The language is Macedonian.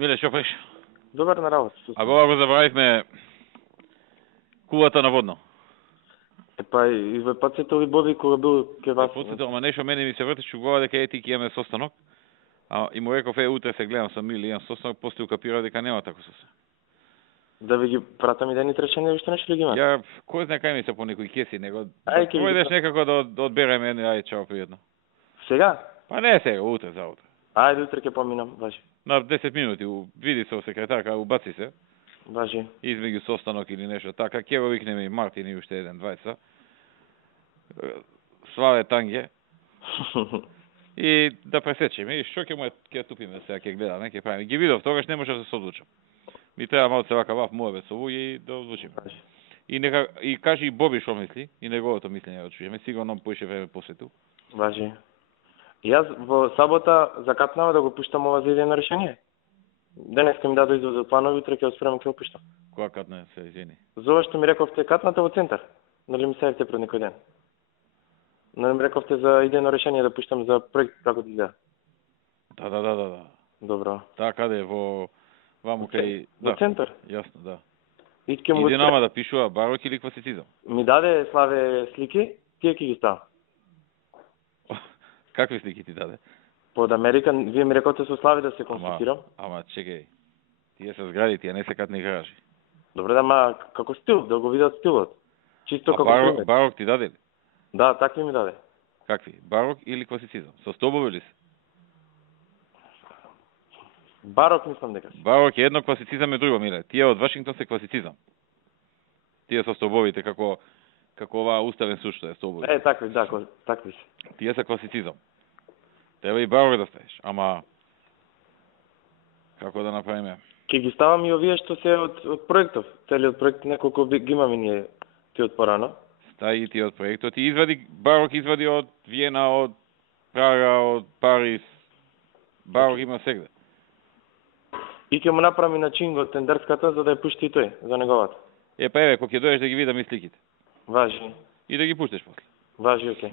Миле, што правиш? Добар на работа. А го забравивме кулата на водно. Епа и во подсетил и Боби кога бил ке вас. Подсетил, ама нешто мене ми се вртиш у глава дека ти ќе имаме состанок. А и му реков утре се гледам со Мили, имам состанок, после укапира дека нема тако со се. Да ви ги пратам и да ни тречење уште нешто ли ги има? Ја кој знае кај ми се по некои кеси, него. Ај, ќе Дојдеш некако да одбереме едно, ај чао пријатно. Сега? Па не сега, утре за утре. Ајде утре ќе поминам, важи. На 10 минути, види со секретарка, убаци се. Важи. Измеѓу состанок или нешто така, ќе го викнеме и Мартин и уште еден, двајца. Славе Танге. И да пресечеме, и што ќе тупиме сега, ќе гледаме, ќе правиме. Ги видов, тогаш не можев да се одлучам. Ми треба малце вака вав муаве со луѓе и да одлучиме. И кажи и Боби што мисли, и неговото мислење да чуеме, сигурно поише време посету. Важи. Јас во сабота закатнава да го пуштам ова за идејно решение. Денеска ми даде извод планови, утре ќе оспремам ќе го пуштам. Која катна се извини? За ова што ми рековте катната во центар. Нали ми сеевте пред некој ден? Нали ми рековте за идејно решение да пуштам за проект како да изгледа? Да. Добро. Така каде во ваму кај во центар. Јасно, да. Иде нама да пишува барок или класицизам. Ми даде Славе слики, тие ќе ги ставам. Какви слики ти даде? Под Американ, вие ми рекоте со Слави да се консултирам. Ама чекај. Тие се згради, тие не се катни гаражи. Добре, да, ма како стил, да го видат стилот. Чисто како пример. Барок ти даде ли? Да, такви ми даде. Какви? Барок или класицизам? Со стобови ли се? Барок мислам дека. Барок е едно, класицизам е друго, миле. Тие од Вашингтон се класицизам. Тие со стобовите како оваа уставен суд што е стобови. Такви, да, такви се. Тие се класицизам. Треба и барок да ставиш, ама како да направиме? Ке ги ставам и овие што се од проектов. Целиот проект неколку ги имаме ние ти од порано. Стаи ти од проектот и барок извади од Виена, од Прага, од Париз. Барок има сегде. И ќе му направи на Чинго тендерската за да ја пушти и тој, за неговата. Па еве, кога ќе дојдеш да ги видам и сликите. Важи. И да ги пуштеш после. Важи, окей.